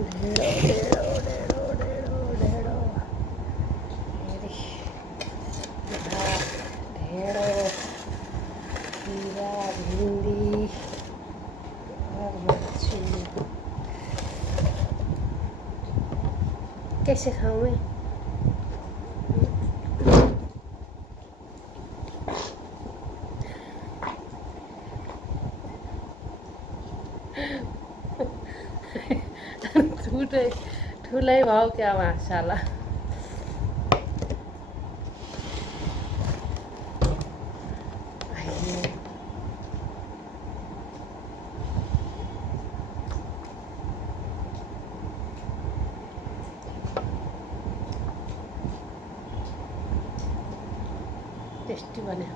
ढेड़ो ढेड़ो ढेड़ो ढेड़ो ढेड़ो भात ढेड़ो खीरा भिंडी और मच्छी। कैसे खाऊं मैं? ठुलै भाउ क्या माशाल्लाह। टेस्टी बने।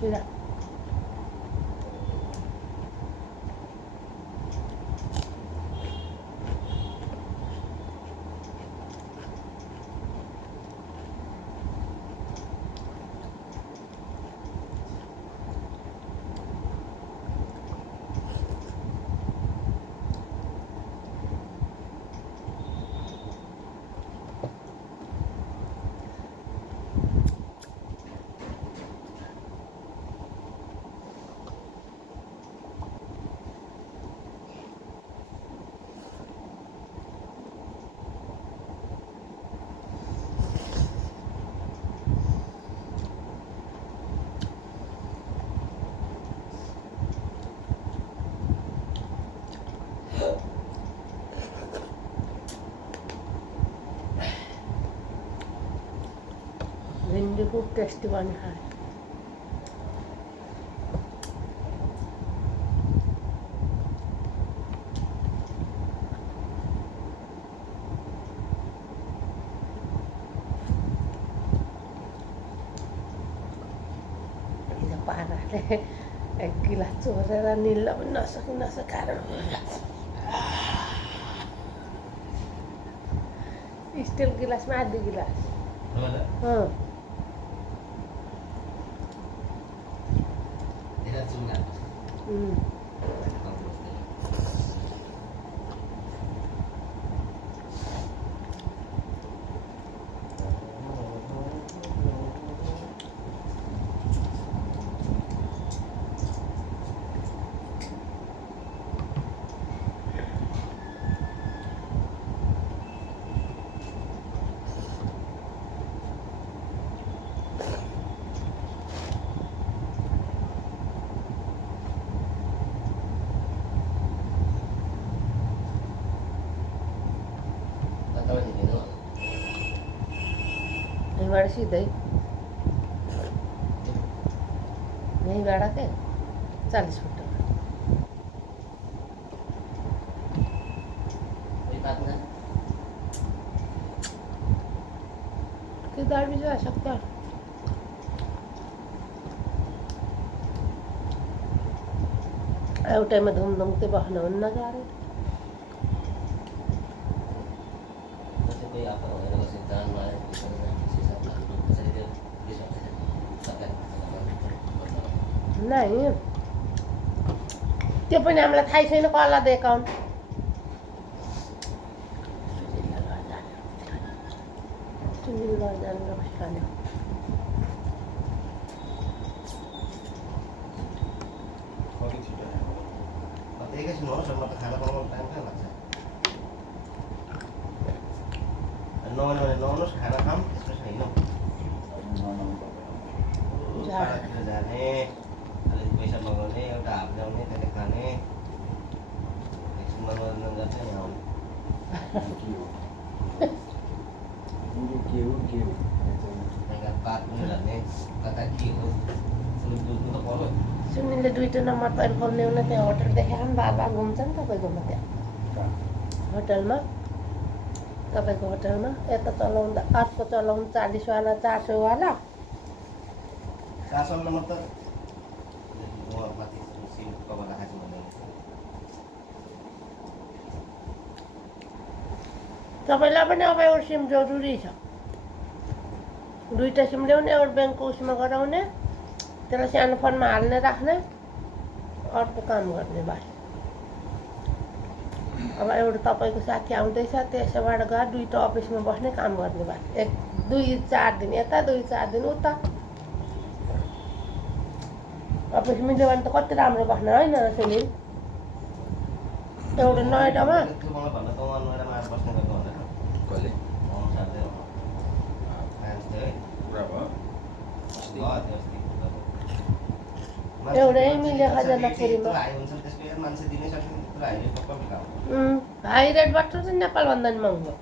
Tidak. भिंडी खूप टेस्टी बने है। पाराले एक गिलास चोरेर निल्न पनि नसकेर स्टिल गिलासमा आधी गिलास। अगाडि सिधै यहीँबाट के 40 फुट किधर भी जा सकता है। एउटैमा धुमधुमते बस्नुहुन्न गाह्रो नहीं त्यो पनि हामीलाई थाहै छैन कसलाई दे एकाउन्ट सुनिल जाने रक्सिखाने खाना बनाउनु टाइम कहाँ लाग्छ नआउनुहोस् खाना खाऊँ त्यसपछि होइन जाने अलिक पैसा मगाउने एउटा हाफ ल्याउने त्यहाँदेखि खाने एकछिन मनोरञ्जन गर्ने यहाँ आउने बात पनि गर्ने कता के हो बुझ्नु त पर्यो सुनिलले दुईटा नम्बर पैन खोल्ने हो त्यहाँ होटल देखाएर पनि बार घुम्छ नि तपाईँकोमा त्यहाँ होटलमा तपाईँको होटलमा यता चलाउँदा अर्को चलाउनु 40 वाला 400 वाला 400 नम्बर त माथि सिम कभर राखेको छु तपाईँलाई पनि अब एउटा सिम जरुरी छ दुईटा सिम ल्याउने एउटा ब्याङ्कको उसमा गराउने त्यसलाई सानो फोनमा हाल्ने राख्ने अर्को काम गर्ने बास अब एउटा तपाईँको साथी आउँदैछ त्यसबाट गएर दुईटा अफिसमा बस्ने काम गर्ने बास 2-4 दिन यता 2-4 दिन उता अफिस मिल्यो भने त कति राम्रो बस्ने होइन र सुनिल एउटा नोएडामा एउटै मिल्यो खजनापुरीमा हाई रेटबाट चाहिँ नेपालभन्दा नि महँगो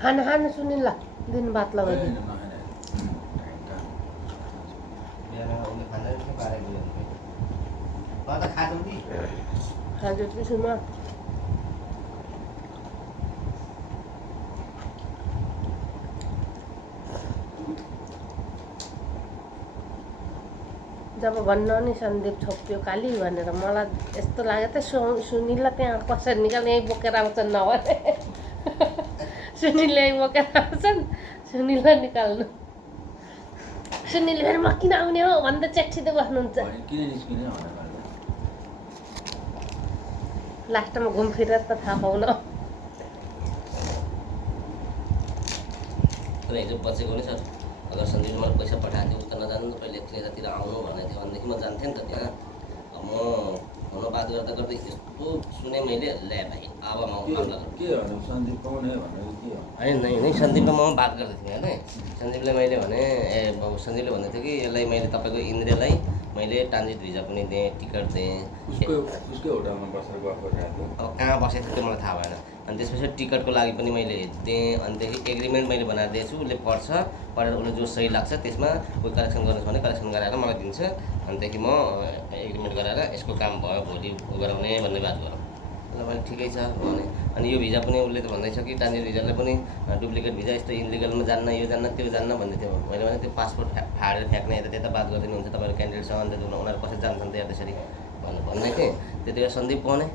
खाना खानु सुनिल ल दिन भात लगाइदिनु खाजु सुमा जब भन्न नि सन्दीप छोप्यो काली भनेर मलाई यस्तो लाग्यो त सुनिल त्यहाँ कसरी निकाल्ने यहीँ बोकेर आउँछन् नभने सुनिलले यहीँ बोकेर आउँछन् सुनिललाई निकाल्नु सुनिल फेरि म किन आउने हो भन्दा च्याठिँदै बस्नुहुन्छ लास्टमा घुमफिरेर त थाहा पाउन हिजो बचेको नि सर अगर सन्दीपले मलाई पैसा पठाएको थियो उता नजानु पहिले यतातिर आउनु भनेको थियो भनेदेखि म जान्थेँ नि त त्यहाँ म फोनमा बात गर्दा गर्दै यस्तो सुने मैले ल्या भाइ अब म होइन होइन सन्दीपले म बात गर्दै थिएँ होइन सन्दीपलाई मैले भने सन्दीपले भन्दै थियो कि यसलाई मैले तपाईँको इन्द्रलाई मैले ट्रान्जिट भिजा पनि दिएँ टिकट दिएँ अब कहाँ बसेको थियो त्यो मलाई थाहा भएन अनि त्यसपछि टिकटको लागि पनि मैले दिएँ अनिदेखि एग्रिमेन्ट मैले बनाएर दिएछु उसले पढेर उसले जो सही लाग्छ त्यसमा कोही करेक्सन गर्नुहोस् भने करेक्सन गराएर मलाई दिन्छ अनिदेखि म एग्रिमेन्ट गराएर यसको काम भयो भोलि गराउने भन्ने बात गरौँ ल मैले ठिकै छ भने अनि यो भिजा पनि उसले त भन्दैछ कि ट्रान्जिट भिजालाई पनि डुप्लिकेट भिजा यस्तो इलिगलमा जान्न यो जान्न त्यो जान्न भन्दै थियो मैले भने त्यो पासपोर्ट फाडेर फ्याँक्ने यता त्यता बात गरिदिनुहुन्छ तपाईँहरू क्यान्डिडेटसँग अन्त उनीहरू कसरी जान्छन् त्यहाँ त्यसरी भन्दै थिएँ त्यति बेला सन्दीप भने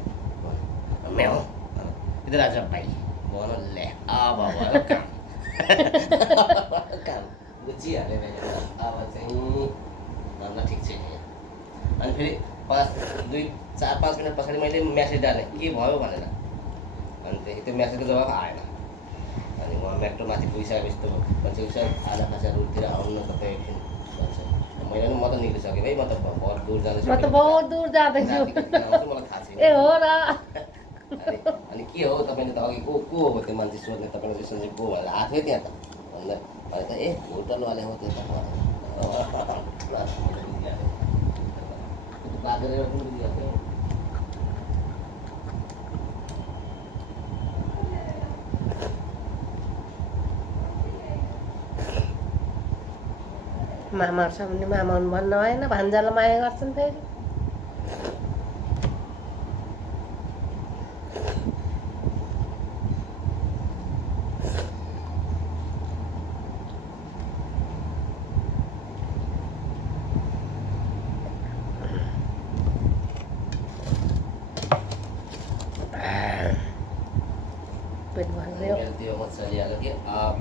म्याउ इधर आज भाइ भन ल्या अब भयो काम काम बुझिहालेँ मैले अब चाहिँ भन्दा ठिक छैन अनि फेरि 2-4-5 मिनट पछाडि मैले म्यासेज डालेँ के भयो भनेर अनि त्यो म्यासेजको जवाब आएन अनि उहाँ मेट्रो माथि पुगिसकेपछि त मान्छे उसै आधा खासा रुटतिर आउनु न तपाईँ एकछिन भन्छ मैले पनि म त निक्लिसकेँ भाइ म त बहुत दूर जाँदैछु म त बहुत दूर जाँदैछु मलाई थाहा छैन ए हो र अनि के हो तपाईँले त अघि को हो त्यो मान्छे सोध्ने तपाईँले चाहिँ सन्जीव को भनेर आएको थियो त्यहाँ त भन्दा अहिले त ए होटलवाले हो त्यो त बात गरेर पनि बुझिहाल्थ्यो मामाहरू छ भने मामा हुनु भन्न भएन, भान्जालाई माया गर्छन् फेरि। पेट भर्यो। मेरो त्यो म चलिहाल्यो कि अब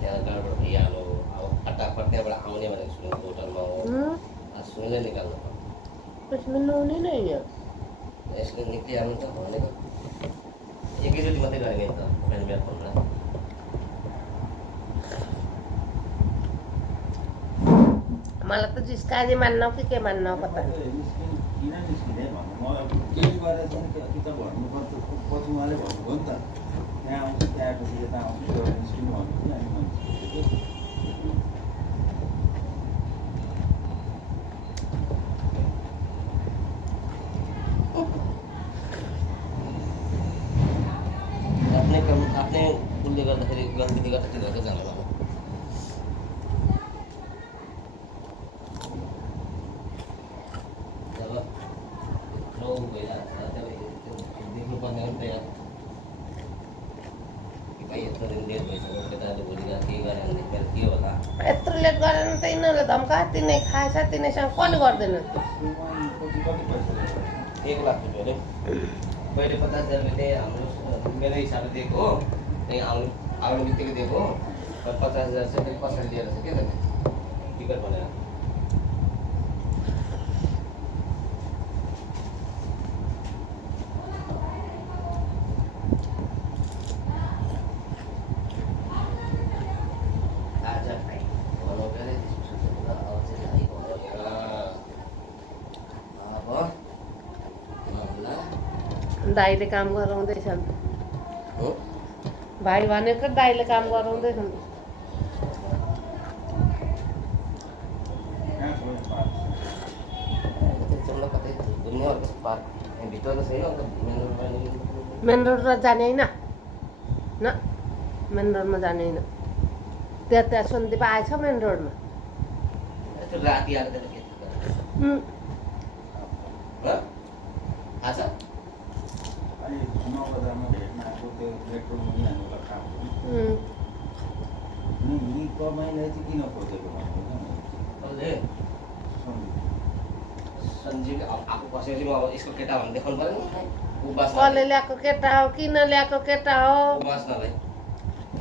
त्यहाँ गडबड भइहाल्यो। अब फटाफट त्यहाँबाट आउने भनेको सुनेको होटलमा हो। सुनले निकाल्नु पर्यो। इसमें नहुने नै हो। यसले निक्लिहाल्नु त भनेको एकैचोटि मात्रै गर्ने नि त बिहान बिहान फोनबाट। मलाई त जिस्काजी मान्न कि के मान्न पत्ता किन निस्किने भन्नु म केही गरेर चाहिँ कि त भन्नुपर्छ पछि उहाँले भन्नुभयो नि त त्यहाँ आउँछ त्यहाँ आएपछि यता आउँछ त्यो निस्किनु भन्नु कि अनि आफ्नै उसले गर्दाखेरि गल्ती गर्दा ठिक हुन्छ जानु अब जब लो भइरहेको छ तब देख्नुपर्ने हो नि त यार भाइ यत्रो दिन लेट भइसक्यो केटाहरूले भोलि गएर के गरे भने मेरो के होला। यत्रो लेट गरेर त यिनीहरूले धम्का तिनै खाएछ तिनैसँग कसले गर्दैन त्यो। 1 लाख रुपियाँ अरे मैले 50,000 रुपियाँ हाम्रो मेरो हिसाबले दिएको हो। त्यहीँ आउनु बित्तिकै दिएको हो। 50,000 चाहिँ फेरि कसरी लिएर छ क्या त टिकट भनेर। दाइले काम गराउँदैछन्। भाइ भनेको दाइले काम गराउँदैछन्। मेन रोडमा जाने होइन न मेन रोडमा जाने होइन त्यहाँ सन्दीप आएछ मेन रोडमा। राति आएर के थाहा छ अनि 9 बजारमा भेट्न आएको त्यो पेट्रोल मुनि हामीलाई काम हो नि यी कमाइलाई चाहिँ किन खोजेको भन्नु सञ्जीव आफू बसेपछि म अब यसको केटा भनेर देखाउनु पऱ्यो नि कसले ल्याएको केटा हो किन ल्याएको केटा हो बस्नलाई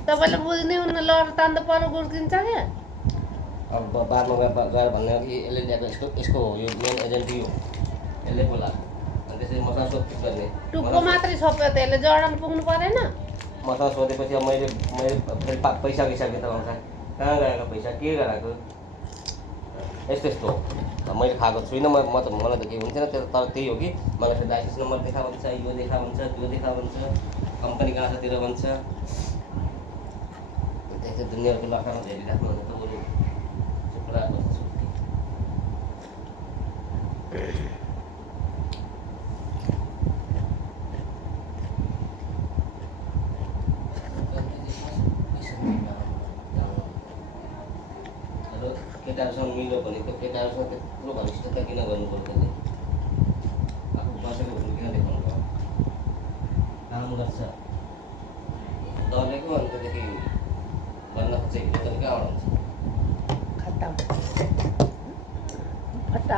तपाईँले बुझ्ने हुन्न लड तान्दा पर गुर्किन्छ क्या। अब बादमा गएर भन्ने हो कि यसले ल्याएको यसको हो यो मेन एजेन्ट हो यसले बोलाएको अनि त्यसरी मसँग सोधपुछ गर्ने टुप्पो मात्रै छोप्यो त यसले जडान पुग्नु परेन। मसँग सोधेपछि अब मैले फेरि पैसा गइसकेँ त आउँछ कहाँ गएको पैसा के गराएको यस्तो यस्तो हो। मैले खाएको छुइनँ म त मलाई त केही हुन्थेन तर त्यही हो कि मलाई फेरि लाइसेन्स नम्बर देखा भन्छ यो देखा भन्छ त्यो देखा भन्छ कम्पनी कहाँ छ तिर भन्छ त्यही दुनियाँको लखामा हेरिराख्नु भने त बरु चुप रहेको केटाहरूसँग मिल्यो भने त्यो केटाहरूसँग त्यत्रो घनिष्ठता किन गर्नु पर्छ त्यसले आफू बसेको हुनु किन देखाउनु पर्यो काम गर्छ डलेको अनि त्यहाँदेखि भन्न खोजेको त कहाँबाट हुन्छ खत्तम।